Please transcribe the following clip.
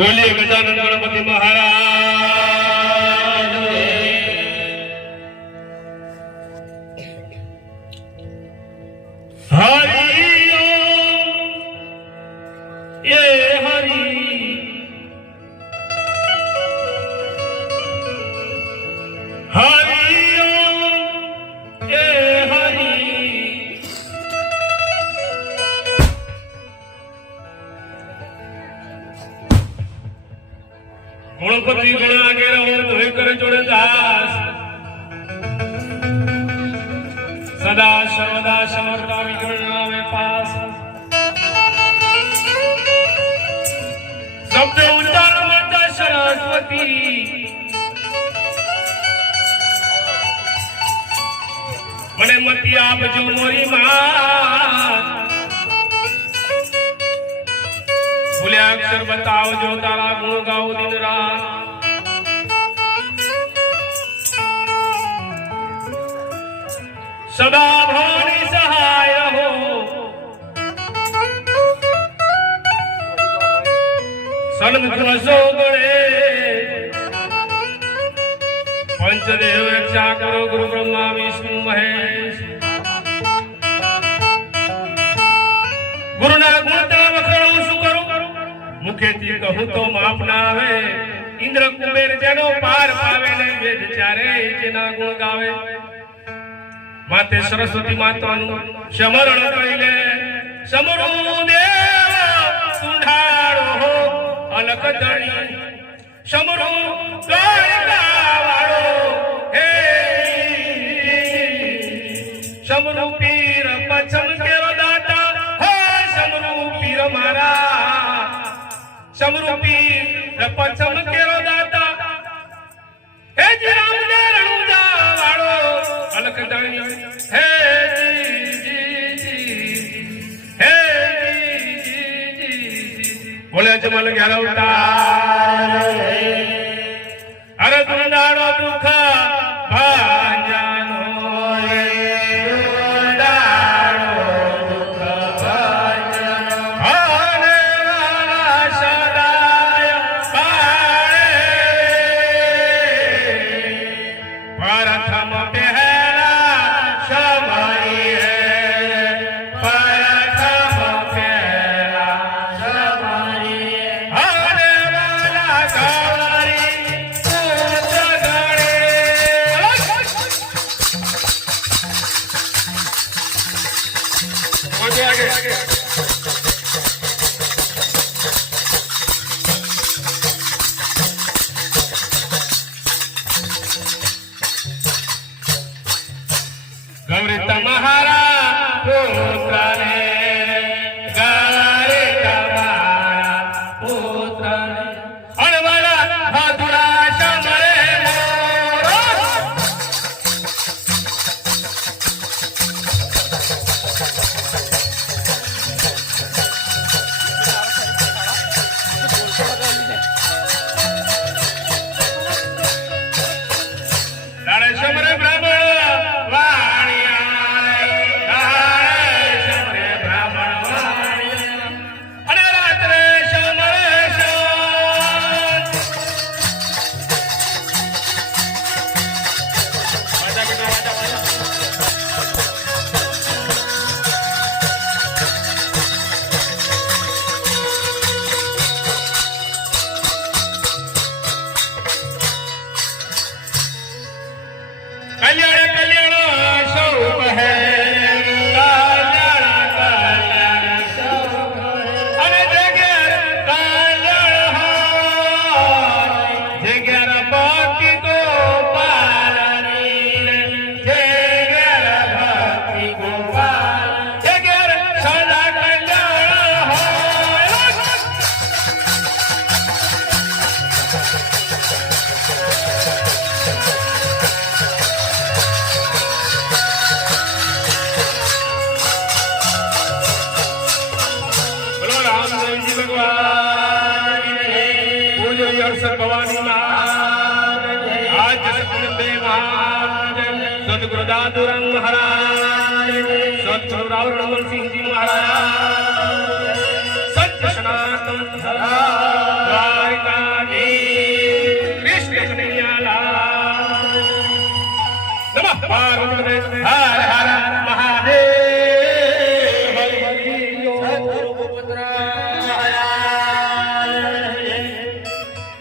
बोलिए गजानन गणपति महाराज। हरि ओम ये हरि हरि ओम ये हरि गणपति गण आगे रहो धोई करे जोड़े दास सदा सर्वदा समर्था विघ्न में पास शब्द उच्चार माता सरस्वती मने मती आप जो मोरी मात भूल्या अक्षर बताओ जो तारा गुण गाओ दिन रात सदा भवानी सहाय हो सन्मुख वसो गणे पंचदेव रक्षा करो गुरु ब्रह्मा विष्णु महेश गुरुना गुणता वखणो सु करो मुखेથી કહું તો માપ ના આવે ઇન્દ્ર કુબેર જેનો પાર પાવે ને વેદ ચારે જેના ગુણ ગાવે માતે સરસ્વતી માતાનું સમરણ કઈલે સમરો દેવ સુંઢાળો હો અલક ધણી સમરો દ્વારિકા વાળો હે સમરો પીર પછમ કેરો દાતા હે સમરો પીર મારા समरूपी रपचम केरो दाता हे जी राम दे रणुजा वाळो अलक दणी हे जी हे जी बोले जमल ग्यारह अवतार अरे तुम दाड़ो दुख भांजानो रे गौरी तमहारा पुत्रने गौरी तमहारा पुत्रने अनवला भादुरा समरे मोरो लाड़े समरे ब्राह्मण कल्याण कल्याण स्वरूप है कल्याण कल्याण स्वरूप अरे जगह कल्याण हो जगह भक्ति को पालनी जगह भक्ति को पाल जगह सदा कल्याण हो भवानी आज सतगुरु दादूराम महाराज सतगुरु रावण सिंह जी महाराज सत्य सनातन પાર્વતી હર હર મહાદેવ હરિ હરિ સદગુરુ પુત્ર